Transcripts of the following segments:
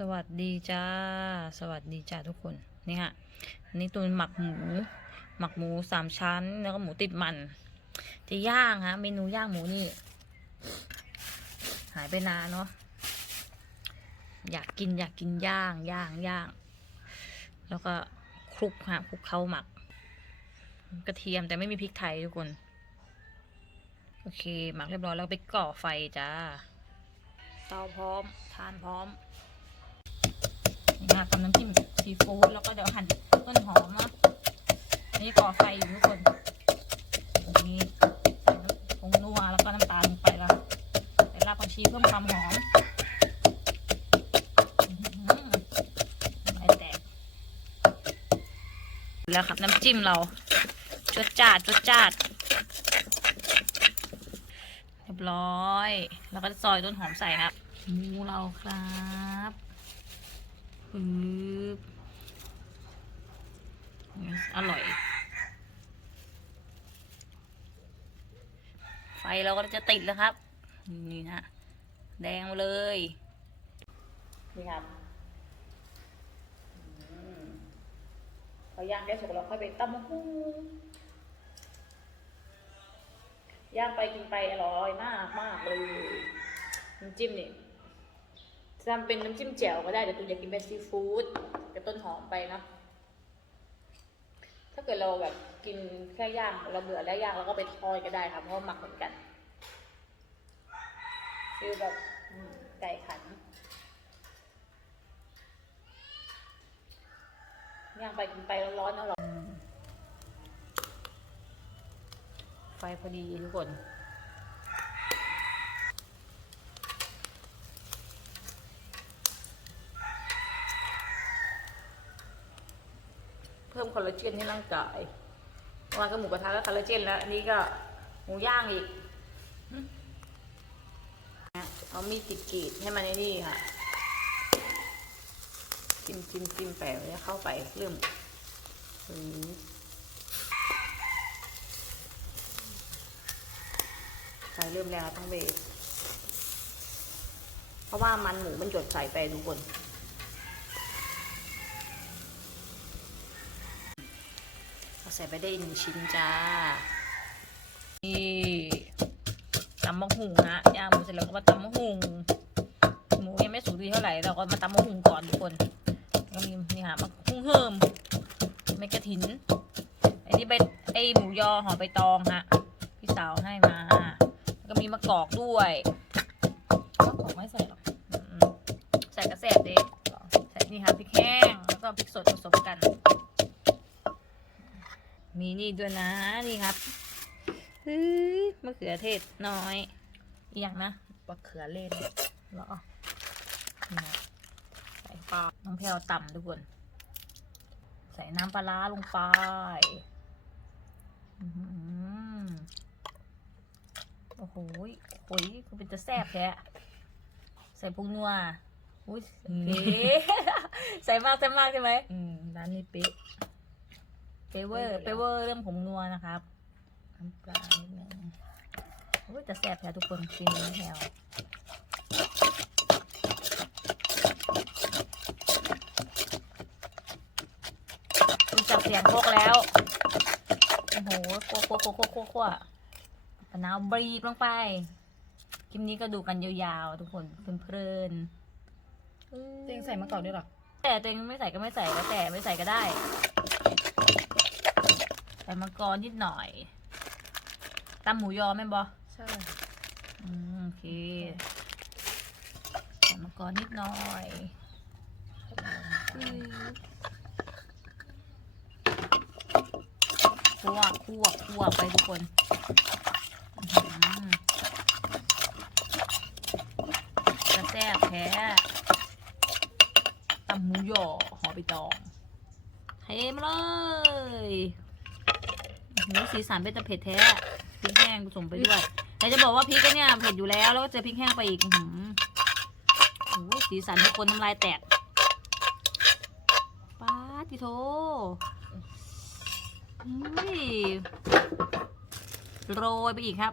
สวัสดีจ้า สวัสดีจ้าทุกคนนี่ฮะนนี่ตูนหมักหมู หมักหมูสามชั้น แล้วก็หมูติดมัน จะย่างฮะ เมนูย่างหมูนี่ หายไปนานเนาะอยากกินอยากกินย่างย่างย่าง แล้วก็คลุกฮะคลุกเข้าหมัก กระเทียมแต่ไม่มีพริกไทยทุกคน โอเค หมักเรียบร้อยแล้วไปก่อไฟจ้าเตาพร้อม ทานพร้อม นี่นะทำน้ำจิ้มซีฟู้ดแล้วก็เดี๋ยวหั่นต้นหอมเนาะนี่ก่อไฟอยู่ทุกคนนี่ใส่ผงนัวแล้วก็น้ำตาลลงไปแล้วใส่รากผักชีเพิ่มความหอมอื้อหือน้ำลายแตกแล้วครับน้ำจิ้มเราจดจาดจดจาดเรียบร้อย แล้วก็ซอยต้นหอมใส่ครับ หมูเราครับ อร่อย ไฟเราก็จะติดแล้วครับ นี่นะแดงมาเลย นี่ครับอพอย่างได้สุกแล้วค่อยไปตำมะฮุ่งย่างไปกินไปอร่อยมากมากเลยน้ำจิ้มนี่ ทำเป็นน้ำจิ้มแจ่วก็ได้แต่ตูนอยากกินเป็นซีฟู้ดกับต้นหอมไปเนาะถ้าเกิดเราแบบกินแค่ย่างเราเบื่อแล้วย่างเราก็ไปทอดก็ได้ครับเพราะหมักเหมือนกันคือแบบไก่ขันย่างไปกินไปร้อนๆอร่อยอืมไฟพอดีทุกคน เพิ่มค อลลาเจนให้ร่างกายเมื่อวานก็หมูกระทะก็คอลลาเจนแล้วอันนี้ก็หมูย่างอีกเอามีดติดกรีดให้มันในนี่ค่ะจิ้มจิ้มจิ้มไปแล้เข้าไปเริ่มอืมไฟเริ่มแรงแล้วต้องเบรกเพราะว่ามันหมูมันหยดใส่ไปทุกคน เรา ใส่ไปได้หนึ่งชิ้นจ้า นี่ตำมะหุงนะย่างหมูเสร็จแล้วก็มาตำมะหุงหมูยังไม่สุกดีเท่าไหร่เราก็มาตำมะหุงก่อนทุกคนก็มีนี่ค่ะมะหุงเฮิมเมกะถินไอ้นี่ใบไอ้หมูยอห่อใบตองฮะพี่สาวให้มาแล้วก็มีมะกอกด้วยมะกอกไม่ใส่หรอกใส่กระแสบเด็กใส่นี่ค่ะพริกแห้งแล้วก็พริกสดผสมกั นมีนี่ด้วยนะนี่ครับเฮ้ยมะเขือเทศน้อยอีกอย่างนะมะเขือเล่นเหรอนี่นะใส่ปลาน้องแพลวต่ำทุกคน ใส่น้ำปลาร้าลงไปอื้อหือโอ้โหยโอ้ยคือเป็นจะแซ่บแท้ใส่พุงนัวอุ้ยเอ๊ะใส่มากใส่มากใช่ไหมอืมร้านนี้เป๊ะ เปเวอร์เปเวอร์เรื่องผงนัวนะครับน้ำปลานิดนึงโอ้ยแต่แซ่บแท้ทุกคนกินน้ำแถวดูจากเสียงโคกแล้ว โอ้โหโคกโคกโคกโคกโคกโคกมะนาวบีบลงไป คลิปนี้ก็ดูกันยาวๆ ทุกคนเพลินๆอื้อเตียงใส่มะกอกด้วยเหรอ แต่ตัวเองไม่ใส่ก็ไม่ใส่แล้วแต่ไม่ใส่ก็ได้ ใส่มะกรนิดหน่อยตำหมูยอแม่นบอใช่อืมโอเคใส่มะกรนิดหน่อยคั่วคั่วคั่วไปทุกคนอื้อหือจะแซ่บแท้ตำหมูยอหอใบตองเทมาเลย หมูสีสันเป็นตะเผ็ดแท้พริกแห้งผสมไปด้วย แต่จะบอกว่าพริกก็เนี่ยเผ็ดอยู่แล้ว แล้วก็เจอพริกแห้งไปอีกหือโอ้สีสันทุกคนน้ำลายแตกป้าติโทอุ้ยโรยไปอีกครับ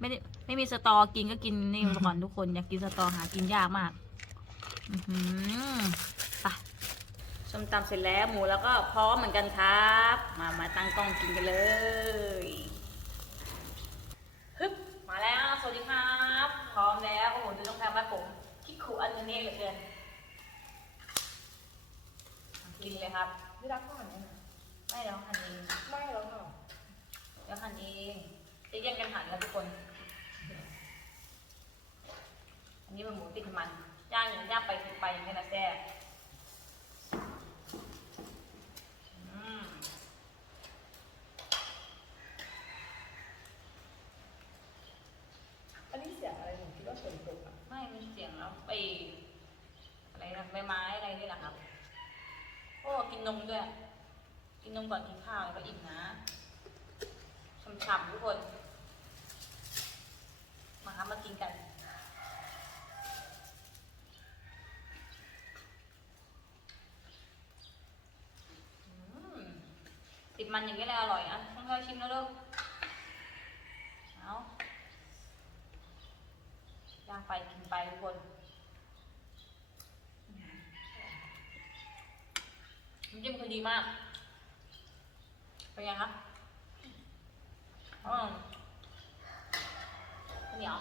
ไม่ได้ไม่มีสตอกินก็กินนี่ก่อนทุกคน อยากกินสตอหากินยากมาก อือหือ ส้มตำเสร็จแล้วหมูแล้วก็พร้อมเหมือนกันครับ มามาตั้งกล้องกินกันเลยฮึบมาแล้วสวัสดีครับ พร้อมแล้วโอ้โหดูต้องแพงมากผมคิดขู่อันนี้เหลือเกินกินเลยครับไม่รักก่อนเนี่ยนะไม่แล้วหั่นเองไม่แล้วค่ะเดี๋ยวหั่นเองจะแย่งกันหั่นครับทุกคน อันนี้มันหมูติดมันย่างอย่างย่างไปติดไปอย่างนี้นะแซ่บอืม อันนี้เสียง ไรผมคิดว่าฝนตกอะไม่มีเสียงแล้วไปอะไรนะใบไม้อะไรนี่แหละครับโอ้กินนมด้วย กินนมก่อนกินข้าวแล้วก็อิ่มนะฉ่ำๆทุกคน มาครับมากินกันอืมติดมันอย่างนี้เลยอร่อยนะต้องค่อยชิมแล้วด้อเอา ย่างไปกินไปทุกคนน้ำจิ้มคือดีมาก เป็นไงครับอืมเหนียว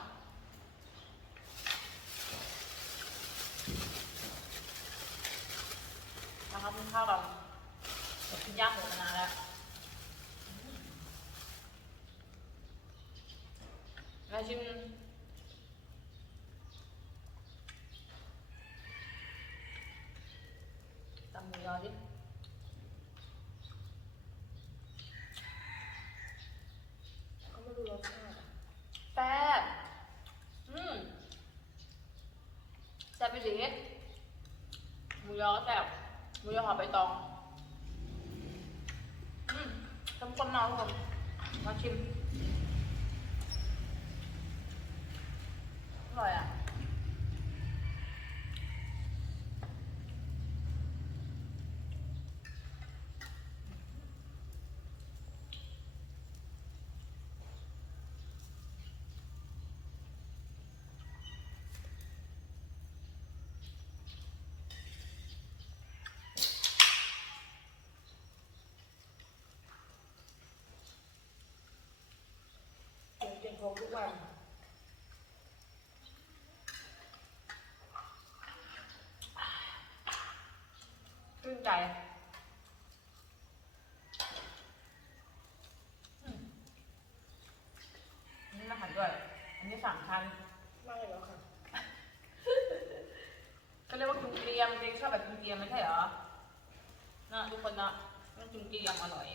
นะครับกินข้าวกันเดี๋ยวกินย่างหมูมานานแล้วแล้วชิมตำหมูยอดิ เขาไม่รู้รสชาติอะ แซ่บอืมแซ่บไปสิหมูยอแซ่บหมูยอห่อใบตอง อืมต้มข้น เนาทุกคนมาชิม อร่อยอะ เสียงเสียงโคกทุกวัน ชื่นใจอืมอันนี่มาหันด้วย อันนี้สามชั้นไม่แล้วค่ะ ก็เรียกว่ากินเกรียมเกรียมชอบแบบกินเกรียมไม่ใช่เหรอนะทุกคนนะมันกินเกรียมอร่อย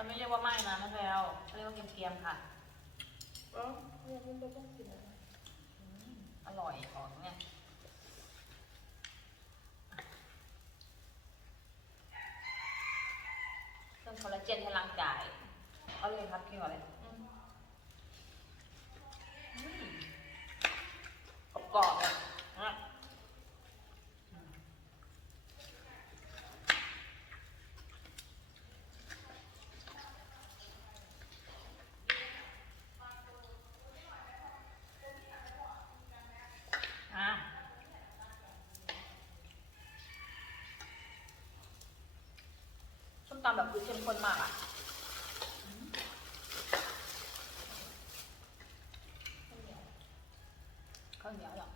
แต่ไม่เรียกว่าไม่นะน้องแพลวเขาเรียกว่ากินเกรียมค่ะเอ๋อเนี่ยมันไม่ต้องกินอะไรอร่อยของเนี่ยเพิ่มคอลลาเจนให้ร่างกาย เอาเลยครับกินก่อนเลยอืมอืมกรอบๆเลยนะอะ ส้มตำแบบคือเข้มข้นมากอะข้าวเหนียวเหรอ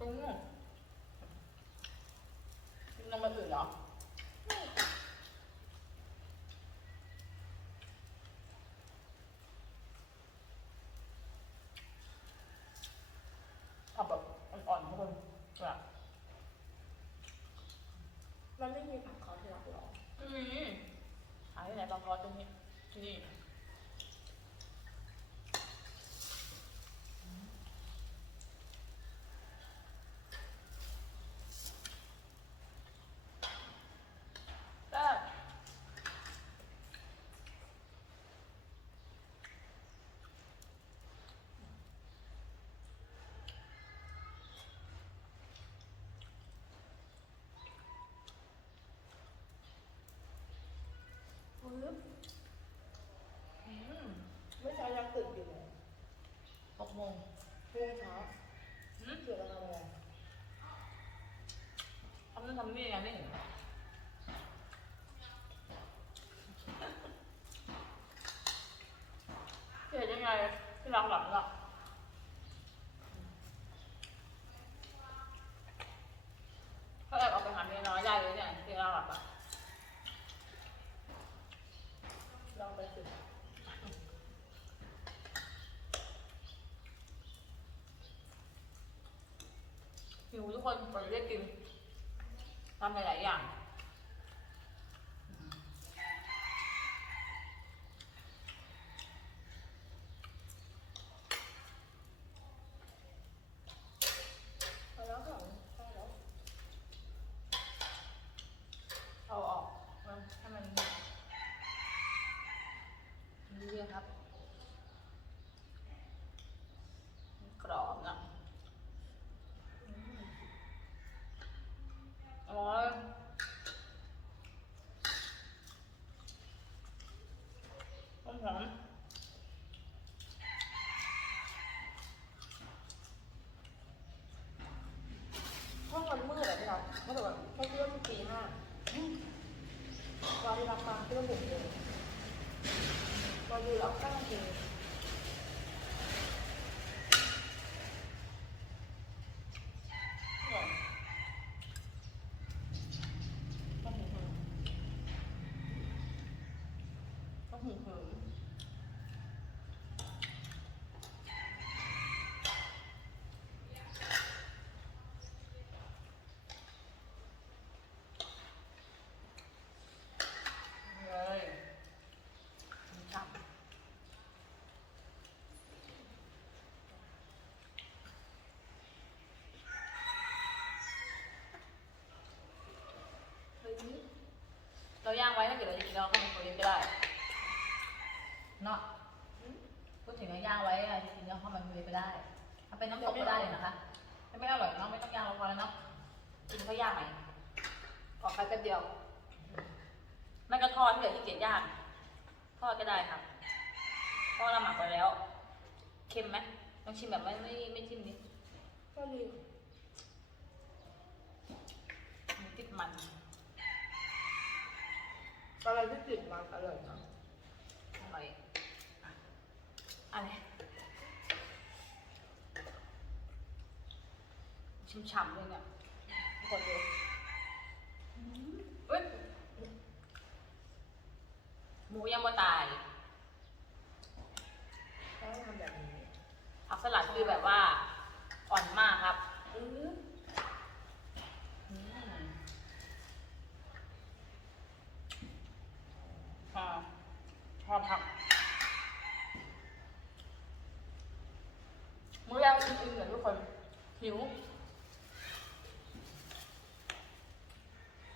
อืมกินนมมาอื่นเหรอ ทำแบบอ่อนๆทุกคนแบบ มันไม่มีผักคอที่รักหรอ อืม หายไปไไบอืมเมื่อเช้ายังตื่นอยู่เลยหกโมงพรุ่งเช้าหืมเกือทำอะไรทำนู่นทำนี่ยังไม่เห็นเกิดยังไงที่เราหลับเรา ไปสุดหิวทุกคนไปเรียกกินทำหลายๆอย่าง ดูเรื่องครับ กรอบนะอ๋อหอมหอมห้องมันมืดอะพี่เราไม่แต่ว่าเขาคิดว่ามันตีห้าตอนที่รับฟังคิดว่าบุกเลย เราดูแล้วตั้งเพลงต้องหูหือต้องหูหือ เลยช่ำ เฮ้ย เรา ย่างไว้ถ้าเกิดเราจะกินเราก็ทำตัวเองก็ได้เนาะพูดถึงเราย่างไว้อะจะกินเราเข้ามาตัวเองก็ได้ถ้าเป็นน้ำตกก็ได้เลยนะคะถ้าไม่อร่อยเนาะไม่ต้องย่างเราพอแล้วเนาะกินเขาย่างไหมออกไปแป๊บเดียวไม่ก็ทอดที่เหลือที่เกียจย่างทอดก็ได้ครับเพราะเราหมักไว้แล้ว เค็มไหมลองชิมแบบไม่ไม่ไม่จิ้มดิก็ดีหมูติดมัน อะไรที่ติดมันอร่อยนะอร่อยอะอะไรช่ำๆเลยเนี่ยทุกคนดูเฮ้ยหมูยังไม่ตายต้องทำแบบนี้ผักสลัดคือแบบว่า อ่อนมากครับ อือ อืมพอ พอผักมื้อแรกอื่นๆเลยทุกคน หิว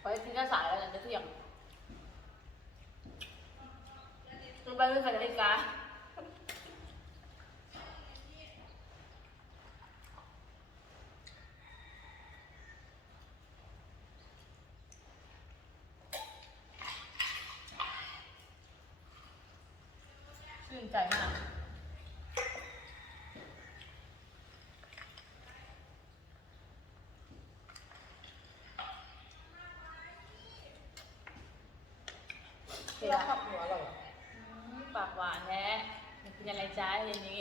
ไปกินข้าวสายแล้วเนี่ยจะเที่ยงลงไปเรื่องใส่นาฬิกาชื่นใจมาก ที่ เราขับหัวเราอปากหวานแท้กินอะไรจ้าอะไรนี้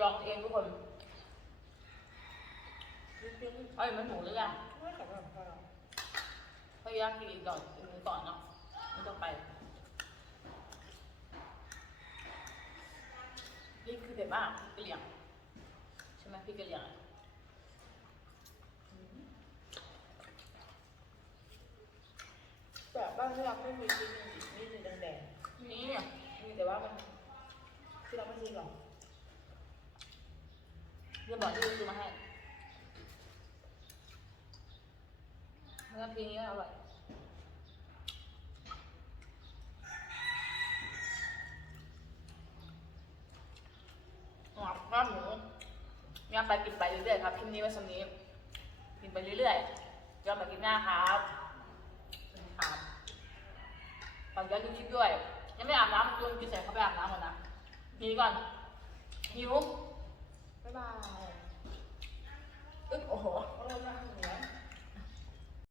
ยองเองทุกคนเอ้ยมันหมูหรือยังพยายามกินอีกก่อนกมื้อก่อนเนาะไม่ต้องไปนี่คือแบบว่าพริกกะเหรี่ยงใช่ไหมพริกกะเหรี่ยงอะ แบบบ้านที่เราไม่มีชิ้นนี่สีแดงนี่เนี่ยๆมีแต่ว่ามันที่เราไม่ซื้อหรอกเดี๋ยวบอกที่ซื้อมาให้เนื้อพริกนี้ก็อร่อยหอมข้าวหมูย่างไปกินไปเรื่อยๆครับคลิปนี้ไว้สำนี้กินไปเรื่อยๆย้อนมากินหน้าครับครับ เดี๋ยวดูคลิปด้วย ยังไม่อาบน้ำจูนกินเสร็จเขาไปอาบน้ำก่อนนะดีก่อนหิวบ๊ายบาย